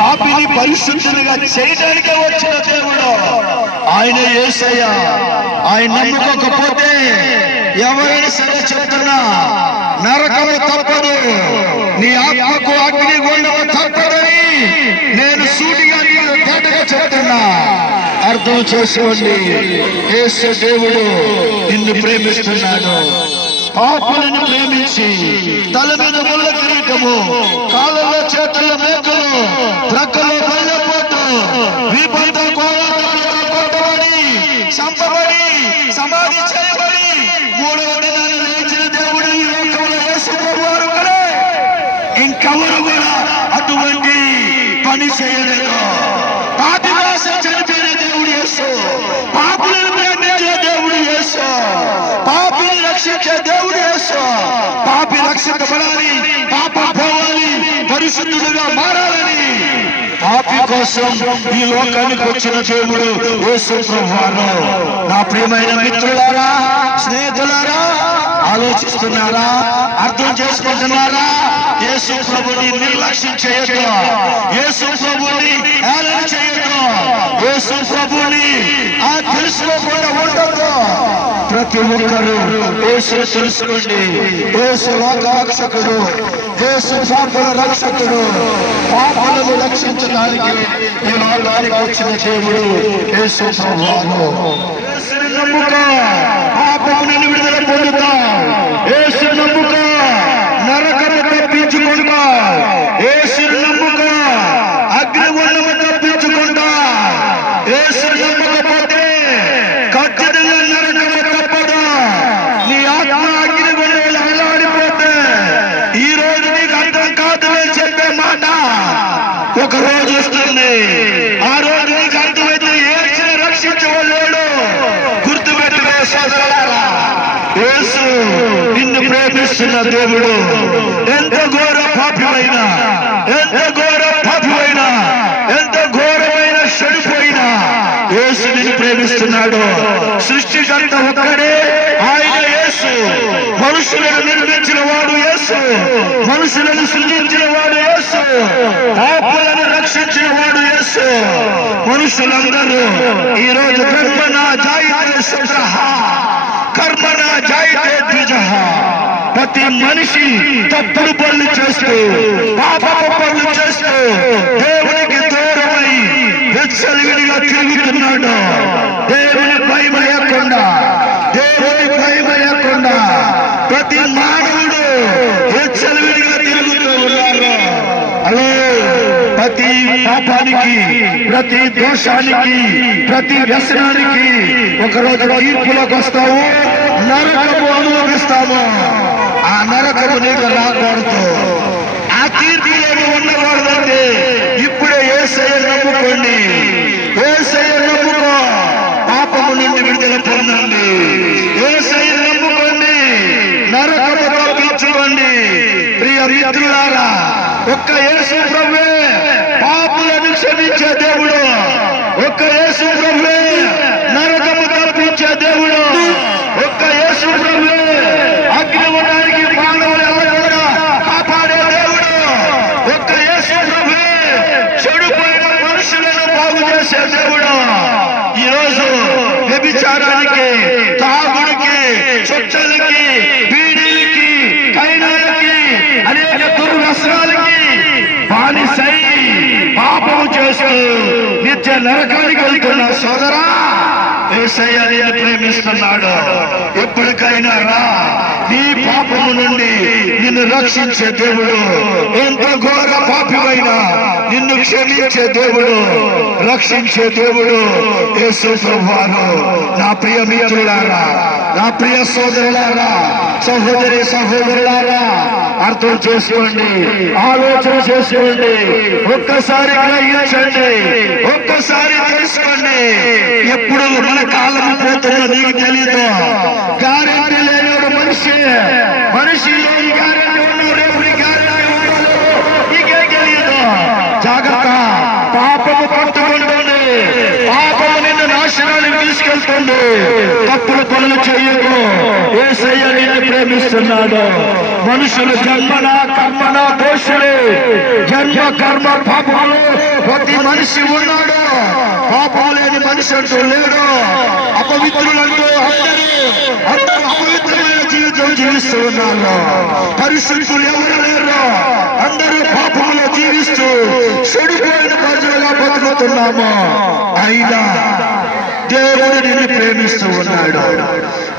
పాపిని పరిశుద్ధులుగా చేయడానికే వచ్చిన దేవుడు. ఆయన ఏసయ్య. ఆయన నమ్ముకోకపోతే ఎవరైనా సరే చెప్తున్నా నరకము తప్పదు. నీ ఆత్మకు అగ్ని గుండము తప్పదని నేను సూటిగా నీకు తేటగా చెప్తున్నా. అర్థం చేసుకోండి. ఏసు దేవుడు నిన్ను ప్రేమిస్తున్నాడు. పాపులను ప్రేమించి తల మీద ముళ్ళ కిరీటము కాళ్ళలో చేతుల మేకలు ప్రక్కలో బయలుపోతూ వీపంతా కోలాటములుగా కొట్టబడి చంపబడి సమాధి చేయబడి మూడవ దినాన్ని లేచిన దేవుడు ఈ లోకంలో యేసు ప్రభువారు ఒక్కడే. ఇంకెవరు కూడా అటువంటి పని చేయలేదు పాపి కోసం చనిపోయిన దేవుడు యేసు పాపులను ప్రేమించే దేవుడు యేసు పాపిని రక్షించే దేవుడు యేసు పాపి పాపం పోవాలి పరిశుద్ధులుగా మారాలని. పాపి కోసం ఈ లోకానికి వచ్చిన దేవుడు యేసు ప్రభువారు. నా ప్రియమైన మిత్రులారా స్నేహితులారా ఆలోచిస్తున్నారా అర్థం చేసుకుంటున్నారా? యేసు ప్రభుని నిర్లక్ష్యం చేయొద్దు. యేసు ప్రభుని హేళన చేయొద్దు. యేసు ప్రభుని ఆ తెలుసుకోకుండా ఉండొద్దు ప్రతి ఒక్కరు యేసు తెలుసుకోండి. యేసు లోక రక్షకుడు యేసు పాపల రక్షకుడు పాపలను రక్షించడానికి ఈ లోకానికి వచ్చిన దేవుడు యేసు విడుదల పొందుతాం యేసు నమ్ముకో నరకము తప్పించుకుంటా యేసు నమ్ముకో అగ్నిగుండము తప్పించుకుంటా యేసు నమ్మకపోతే ఖచ్చితంగా నరకము తప్పదు నీ ఆత్మ అగ్నిగుండంలో అల్లాడిపోతే ఈ రోజు నీకు అర్థం కాదులే చెప్పే మాట చూస్తుంది. ఆ రోజు నీకు అర్థమైతే ఏడ్చిన రక్షించవలేడు గుర్తుపెట్టుకో సోదరులారా. యేసు నిన్ను ప్రేమిస్తున్న దేవుడు. ఎంత ఘోర పాపమైన ఎంత ఘోర పాపమైన ఎంత ఘోరమైన చెడిపోయినా యేసు నిన్ను ప్రేమిస్తున్నాడు. సృష్టికర్త ఒక్కడే ఆయన యేసు. మనుషులను నిర్మించిన వాడు యేసు. మనుషులను సృజించిన వాడు యేసు పాపులను రక్షించిన వాడు యేసు మనుషులందరూ ఈ రోజు కర్మన జాయితే శుద్రః కర్మన జాయితే ద్విజహ ప్రతి మనిషి తప్పుడు పనులు చేస్తూ పాపపు పనులు చేస్తూ దేవునికి దూరమై విచ్చలివిడిగా తిరుగుతున్నాడు. దేవుని భయం లేకుండా దేవుని భయం లేకుండా ప్రతి మానవుడు విచ్చలివిడిగా తిరుగుతూ ఉన్నారు హలో ప్రతి పాపానికి ప్రతి దోషానికి ప్రతి వ్యసనానికి ఒకరోజు తీర్పులోకి వస్తావు. నరకము అనుభవిస్తాము? ఆ నరకము నీకు రాకూడదు. ఆ తీర్పులో ఉండకూడదండి ఇప్పుడే ఏ ఏసయ్య నమ్ముకోండి. ఏసయ్య నమ్ముకో. పాపము నుండి విడుదల పొందండి. ఏసయ్య నమ్ముకోండి. నరకము తప్పించుకోండి. ప్రియ మిత్రులారా ఒక్క యేసు ప్రభు దేవుడు. ఒక్క యేసు ప్రభువే నరకము తప్పించే దేవుడు. ఒక్క యేసు ప్రభువే అగ్ని మానవులు ఎవరు కాపాడే దేవుడు. ఒక్క యేసు ప్రభువే చెడుపోయిన మనుషులను బాగు చేసే దేవుడు. ఈరోజు రోజు వ్యభిచారానికి నరకానికి వెళ్తున్న సోదరా ఏసయ్య నిన్ను ప్రేమిస్తున్నాడు. ఎప్పటికైనా రా నీ పాపము నుండి నిన్ను రక్షించే దేవుడు. ఎంత ఘోర పాపివైనా నిన్ను క్షమించే దేవుడు రక్షించే దేవుడు. యేసు ప్రభువారు నా ప్రియ మిత్రులారా నా ప్రియ సోదరులారా సహోదరి సహోదరులారా అర్థం చేసుకోండి ఆలోచన చేసుకోండి ఒక్కసారి గ్రహించండి ఒక్కసారి తెలుసుకోండి ఎప్పుడు మన కాలం పోతుందో నీకు తెలీదు? గ్యారెంటీ లేనివాడు మనిషి. మనిషి లేని గ్యారెంటీ ఉన్నావు రేపు నీ గ్యారెంటీ నీకే తెలియదు జాగ్రత్త. పాపము పట్టుకుంటుంది పాపము నిన్ను నాశనానికి తీసుకెళ్తుంది. తప్పులు పనులు చేయకు. ఏసయ్య నిన్ను ప్రేమిస్తున్నాడు. మనుషులు జన్మన కర్మన దోషులే. జన్మ కర్మ పాపాలు ప్రతి మనిషి ఉన్నాడు. పాపం లేని మనిషి అంటూ లేడు అపవిత్రులంటూ అందరూ అందరూ అపవిత్రమైన జీవితం జీవిస్తూ ఉన్నారు. పరిశుద్ధులు ఎవరు లేరు? అందరూ పాపంలో జీవిస్తూ చెడిపోయిన ప్రజలుగా బతుకుతున్నాము. అయినా దేవుడు నిన్ను ప్రేమిస్తూ ఉన్నాడు.